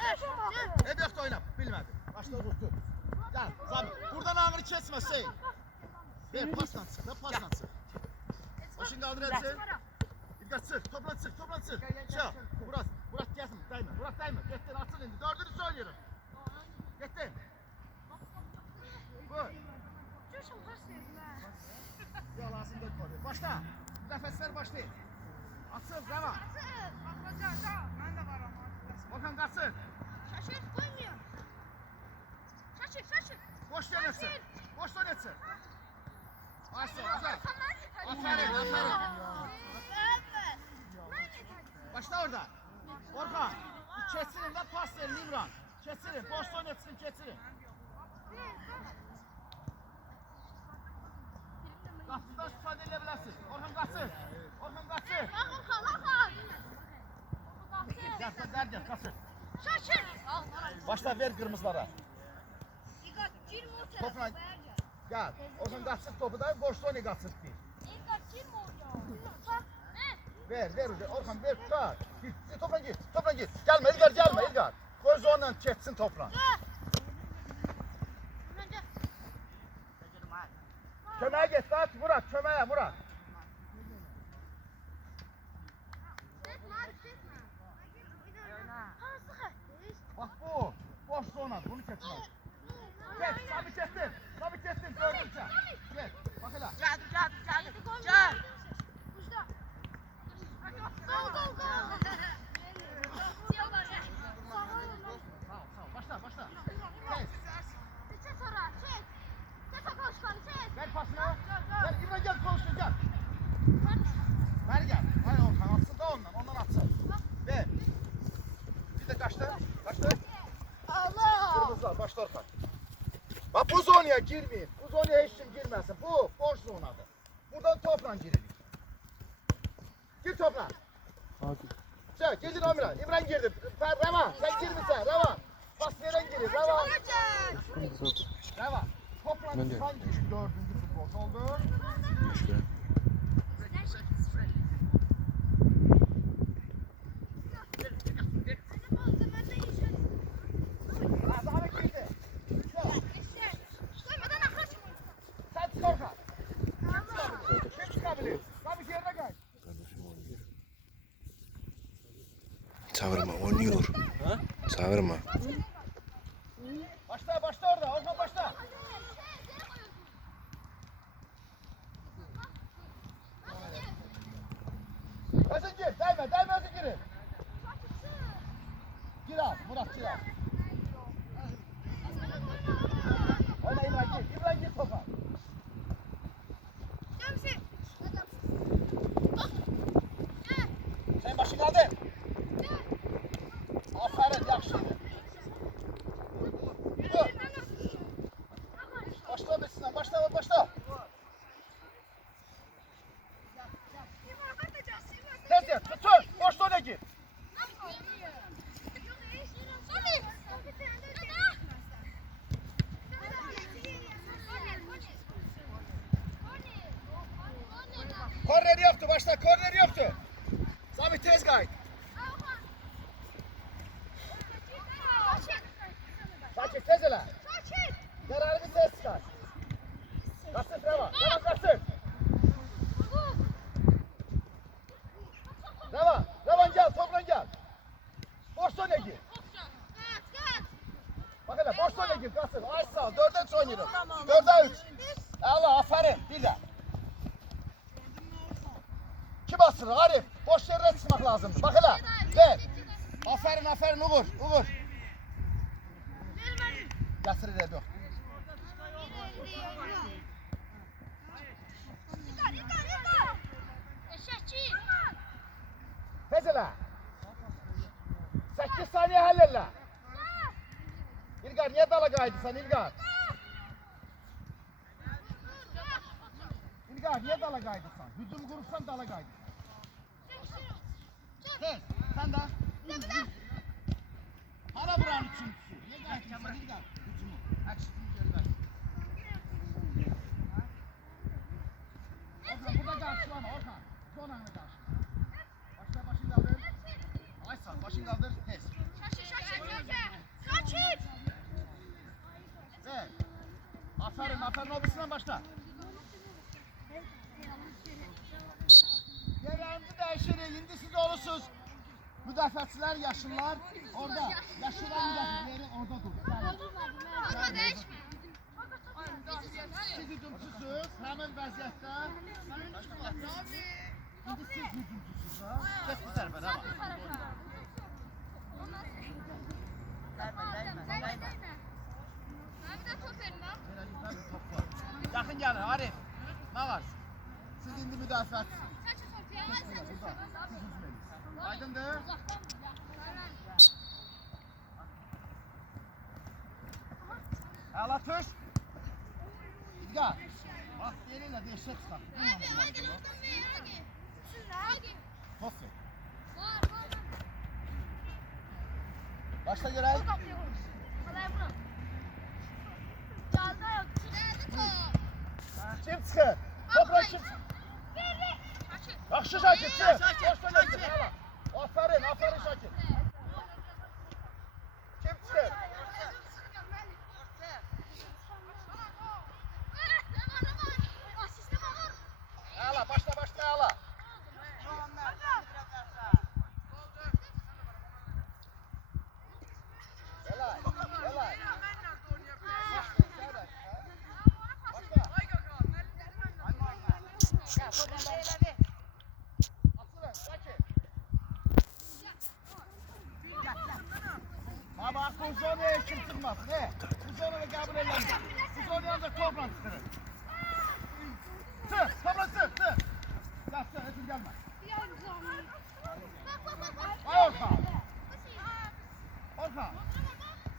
Ne bekle oyna, bilmedim. Başla tuttu. Gel, Zabit. Buradan ağrı kesme, şey. Ver, pasla çık, da pasla çık. Başını kaldır etsin. İlgar çık, topla çık, topla çık. Çık, Murat gelsin, değme. Murat değme, gittin, atın indi. 4'ünü söylüyorum. Gittin. Buyur. Yalasın dört koyuyor. Başla. Nefesler başlayın. Atıl, devam. Orhan kaçsın. Boş yönetsin. Boş yönetsin. Başla, güzel. Aferin. Başla orada. Orhan. Keçirin de pas verin İmran. Keçirin. Boş yönetsin, keçirin. Qapıdan istifadə edə bilərsiniz. Orhan qaçır. Orhan qaçır. Gel, qaçır. Başla ver kırmızılara. Topla. Gel. Orhan qaçır topu da boş oyunu qaçır bir. Ver uca. Orhan ver tutar. Topla git. Gelme İlgar. Göz onunla keçsin topla. Köməyə get lan Murat, köməyə Murat. Bak bu, boş zona, bunu keçmək. Get, Sabit etdin, gördünsə. Get, bak elə. Gel. Sağ, başla. Ver pasını. Ver İbrahim gel konuşsun gel. Ver gel. Hay Orhan atsın da ondan atsın. Ver. Bir de kaçtı. Allah. Kırmızılar başla Orhan. Bak bu zonaya girmeyin. Bu zonaya hiç kim girmesin. Bu boş zonadır. Buradan topla girilir. Gir topla. Hadi. Gidin Amira. İbrahim girdi. Rava. Sen girmişsin. Rava. Pas veren girir. Rava. Rava. Topla hangi 4. futbolcu oldu? Çağırma oynuyor. Çağırma. Başla orada. Orhan başla. Özün gir. Değme özün girin. Gir al. Murat gir al. Oyna İbrahim gir. İbrahim gir topa. Sen başın kaldı. Aferin yaxşıydı. Dur. Başla bitsin. Başla. Tez tutun. Boşluğa ne gir? Korner yoktu. Başla korner yoktu. Sami tez gayet. Şakir tez ele. Kararını ses çıkar. Kasım Reva. Revan gel. Toplan gel. Boş söyle gir. Bak hele boş söyle gir Kasım. Aç sağ. 4'e 3 oynuyorum. 4'e 3. Allah aferin. Bir de. Kim bastırır Arif? Boş yerine çıkmak lazımdı. Bak hele. Ver. Aferin Uğur. Yasır ile yok. Mesela 8 saniye hallelle. İlgar niye dala kaydı sen İlgar? İlgar niye dala kaydı sen? Hücum kurursan dala kaydı. Gel sen de. Hala buranın üçüncüsü. Niye kaydın sen İlgar? Hücumu. Aç şimdi görmez. Orhan burada karşılama Orhan. Zonanı karşılama. Başın kaldır. Aysan başın kaldır. Tez. Ver. Aferin obisinden başla. Yerlerimizi değiştirin. Şimdi siz olursunuz. Müdafiəçilər yaşlılar orada. Yaşlılar müdafiələri orada durur. Siz hücumçusuz. Həmin vəziyyətdə. İndi siz hücumçusuz ha. Kes bu zərbəni ama. Yaxın gəlin Arif. Nə var? Siz indi müdafiəçisiniz. Aydındır. Əla tuş. İlgar. Bak yeriyle bir eşek tutar. Tosu. Başla görelim. Kim çıkır? Topla kim çıkır? Yaxşı Şakir çık. Boş dönüyorsun. Aferin Şakir. Kim çıkır? Ala başla ala. Elay. Baba Kuzoni'ye kim çıkmaz? Ne? Kuzoni'ye kabul edilmez. Kuzoni'ye ancak Kobran çıkırır. Kobran çık. Gel etin gelme. Orhan.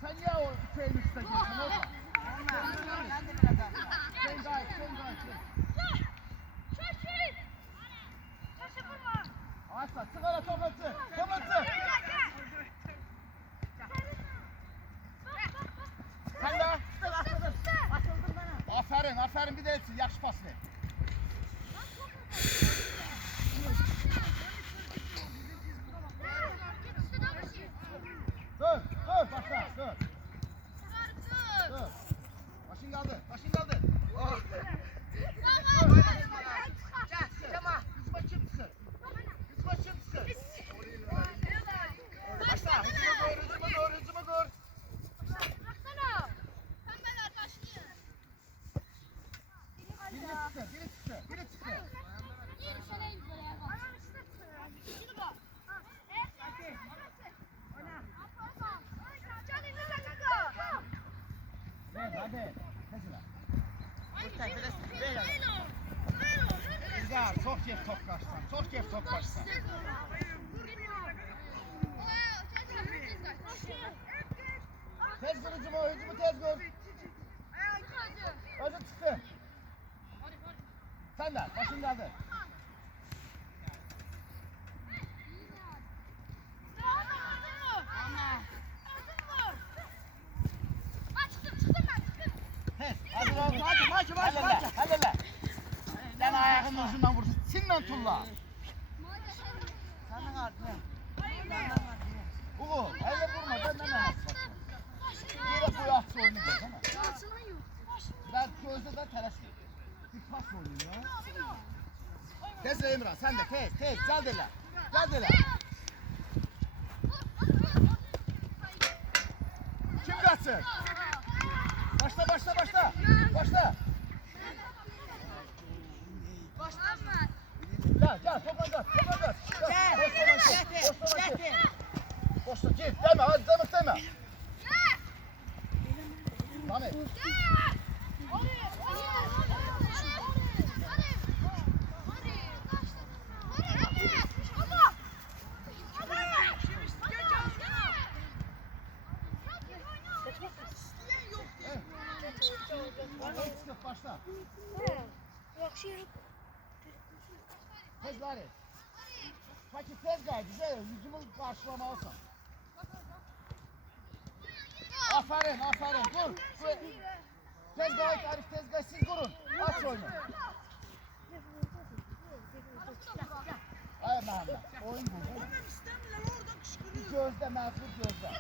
Sen niye o şeyin üstüne girsin Orhan? Sen gayet. Asla çık hala Kobran çık. Sen de. Aferin bir de etsin. Yaxşı pas ver. Dur başla dur. Başın kaldı. Oh. Başla. Heydər, çox gef top qaçsan, çox gef top qaçsan. Tez vur hücumu tez vur. Özü çıktı. Sen de, başın geldi. Tez, hadi lan, hadi. Sen ayağının ucundan vursun, sinle tulla. Sana kaldı. Uğur, elle vurma, benden ne yapsın? Böyle bu yatsı oynayacak ama. Ben gözde tələsmir. Bir pas oynayayım ya. Tez Emrah, sen de tez, gel de la. Kim kaçsın? Başla. Gel, topla kaç. Boşta git, deme, hadi deme. Ahmet. Başla. Tez Lari. Fakir tez gaydı, hücumu karşılamalısın. Aferin, vur. Tez gayet Arif, tez gayet siz vurun. Aç oyunu. Hayır Mehmet, oyun bu. Bir gözde, mevcut gözde.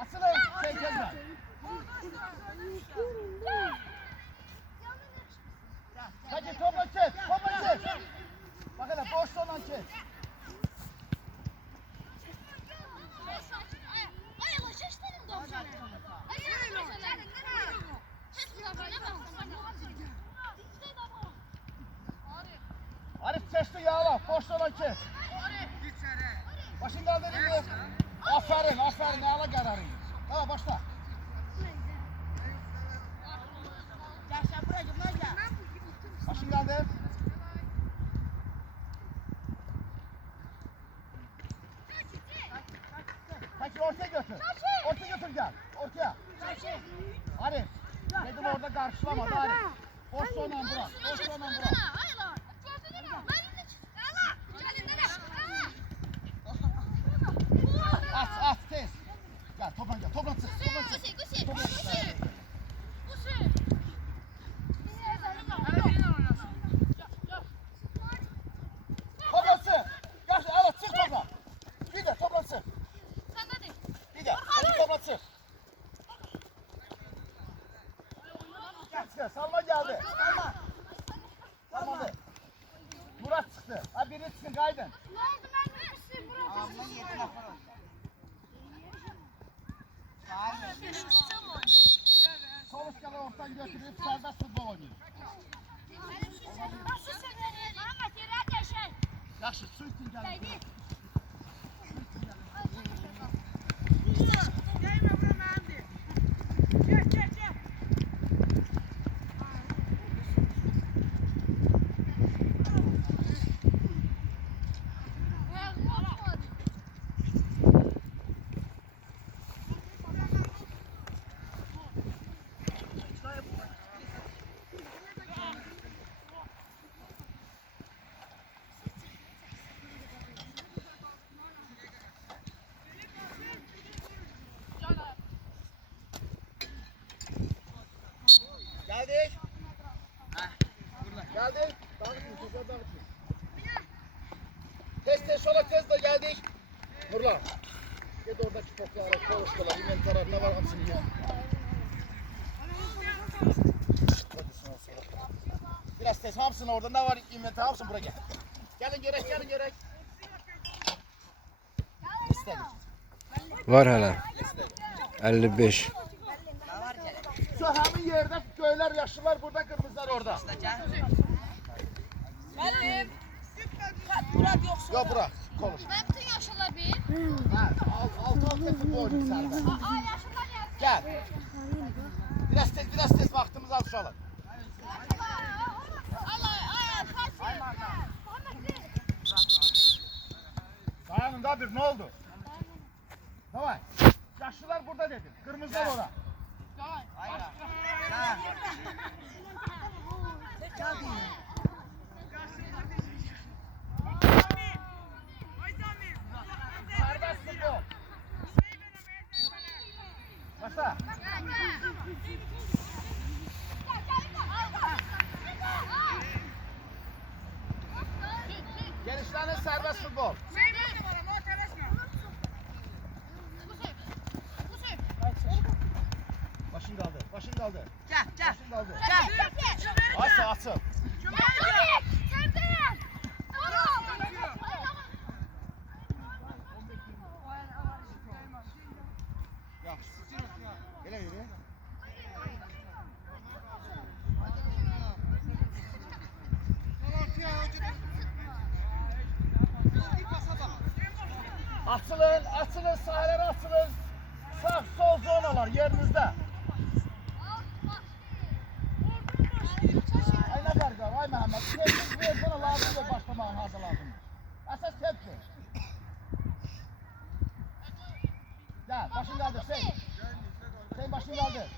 Asılın, sen tezme. Hadi topla çek. Bak hele boş olan çek. Arif çeşti yağla, boş olan çek. Başın kaldı değil mi? Aferin, ağla kararı. Tamam başla. Başın geldi. Kaçır ortaya götür. Gel. Ortaya. Arif. Dedim orada karşılamadı Arif. Boş soğunan bırak. At tez. Gel toplan çık. Toplansın. Gel evet çık topla. Bir de toplansın. Hadi toplansın. Gel Salman geldi. Salman'dı. Murat çıktı. Ha biri çıkın kaydın. Ağzından 7 nafar oldu. Sol iskala ortadan götürüp serbest futbol oynuyor. Yaxşı, su için geldi. Geldik. Dağıtın. Tez sola tez de geldik. Nurlan. Git oradaki toplara, kovuşkalar, inventarlar ne var hepsini yiyin. Biraz tez hapsın orada ne var inventar hapsın buraya gel. Gelin görek. İstedik. Var hala. 55. Şu hemin yerde köyler yaşlılar burada kırmızılar orada. Müəllim. Murat yoxsa? Yok bırak konuş. Mən bütün yaşlılar bir. Ha, altı futbol oynuyor sende. Ay yaşlılar gəlsin. Gel. Biraz tez vaxtımız az uşaqlar. Dayanın da bir, ne oldu? Davay. Yaşlılar burada dedim. Kırmızılar ora. Serbest futbol. Başla. Genişlerin serbest futbol. Başın kaldı. Başın kaldı. Başın kaldı. Açıl açıl. Gel yürü. Açılın, sahalara açılın. Sağ, sol zonalar yerinizde. Ay ne farkı var, ay Mehmet. Tepki versene lazım da başlamağın hazırladın. Əsas tepki. Gel, başın kaldır, sen başın kaldır.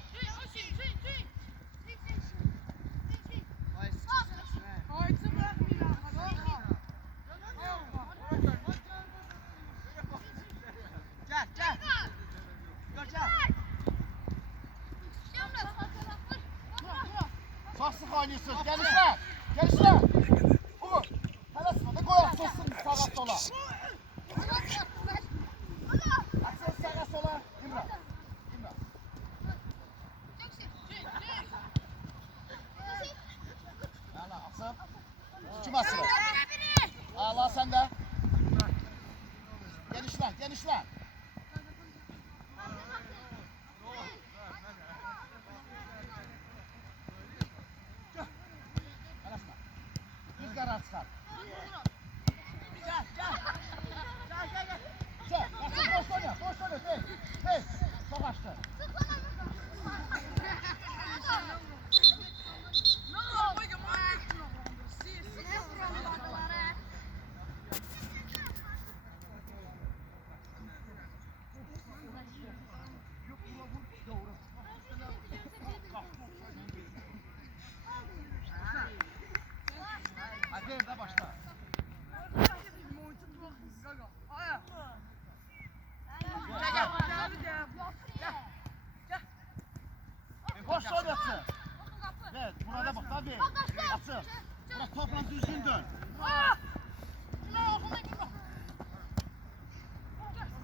Çok sık oynuyorsunuz, genişler. Vur. Hele sıkıntı koy, açılsın sağa sola. Açıl sağa sola. İmran. Hala açıl. Kim açılır? Allah sen de. Genişler. Düz karar çıkar. Gel. Boş oyna. Hey. Çok açtı. Hadi de başla. Boş oynasın. Evet, burada bak tabii. Açıl. Bırak topla düzgün dön.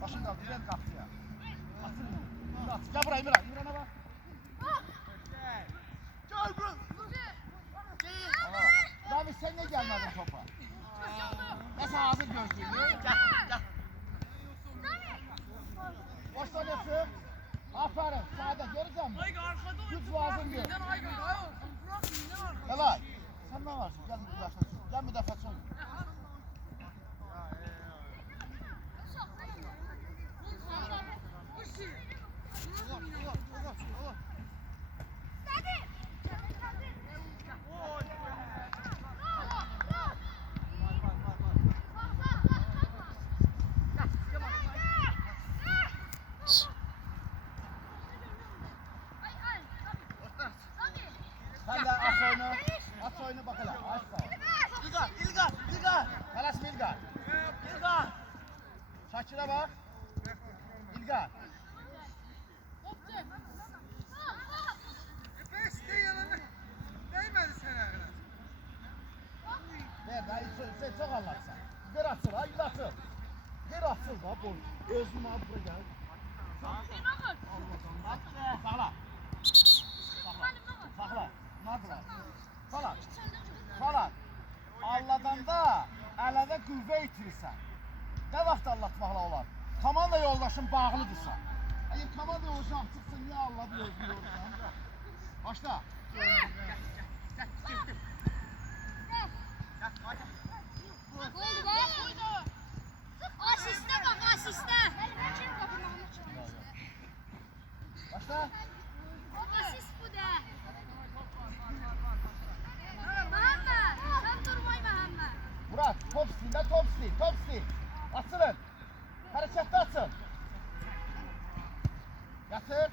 Başın kaldı, ben kapıya. Açıl. Gel buraya İmran'a bak. Rami sen ne gelmedin topa? Mesela hazır gözlüğünü. Gel. Boş oynasın. Aferin. Sağda göreceğim mi? Güç lazım diyor. Helal. Sen ne varsın? Gel müdafaa. Gel müdafaa oyna. Sen de at oyunu bak hele. Aç sağ. İlgar. Kalas mı İlgar? Şakir'e bak. İlgar. Ver daha sen çok anlatsan. Gör açıl ha, gir açıl. Gir açıl da bu. Özüm abi buraya gel. Sağla. Falan. Allah'dan da əlində qüvvə itirirsən. Nə vaxt anlatmaqla olar? Komanda yoldaşın bağlıdırsa. Əgər komanda yoldaşın açıqsa niyə Allah'ı özünü yorursan? Başla. Asiste bak, asiste. Başla. Asist bu. Murat, top stil, top stil, top stil. Açılın. Hareketli açın. Yatır.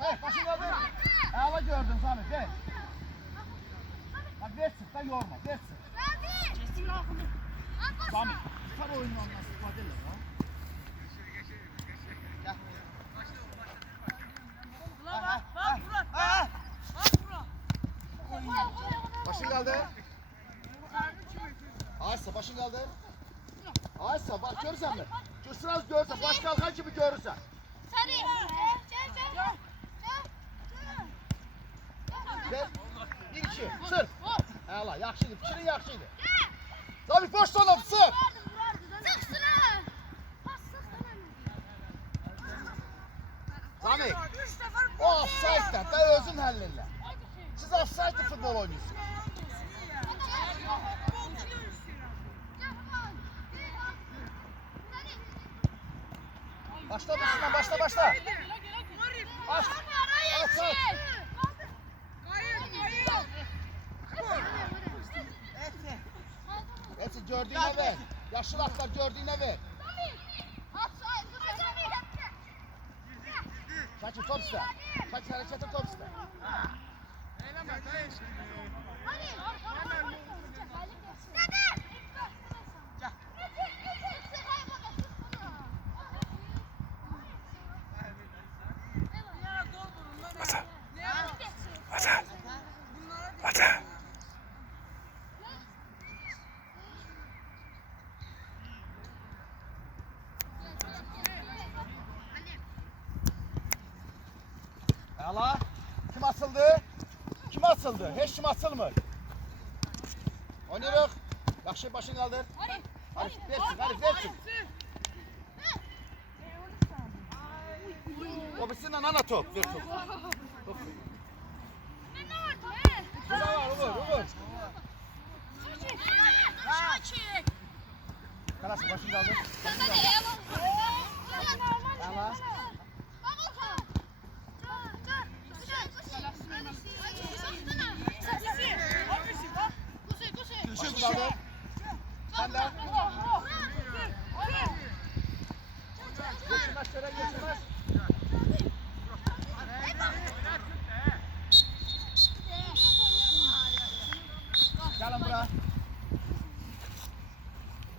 Evet, başın kaldır. Ağla gördün Sami, ver. Bak versin, da yorma, versin. Sami, tutar oyunu ondan sıkma değil ya. Gel. Başın kaldır. Aysa başın kaldır. Aysa bak görürsen mi? Sıraz görürsen, baş kalkan gibi görürsen. Ver. Bir iki, sır. Əla, yaxşıydı, fikrin yaxşıydı. Sami boş sonra, sır. Sami, o offside'den de özün həllinlə. Siz offside'li futbol oynuyorsunuz. Başla başla başla başla. Aç. Aç aç. Hepsi gördüğüne ver. Yaşlı atlar gördüğüne ver. Şakir top iste. Şakir harekete top iste. Hadi. Əla. Kim asıldı? Kim asıldı? Heç kim asılmır. Oynayırıq. Yaxşı başını qaldır. Arif versin, Arif versin. O bitsin ana top. Ver top. Top. Güzel var, vur. Karası başını kaldır. Əla. Başını kaldır. Sen de. Geçirmez, Şeren geçirmez. Gelin buraya.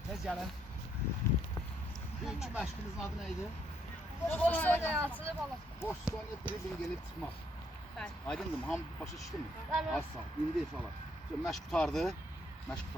Tez gelin. Bugünkü məşqimizin adı neydi? Boş son biri gelip çıkmaz. Aydındır mı? Ham başa düştü mü? Evet. Az sağ. İndi falan. Məşq qutardı. Məşq qutardı.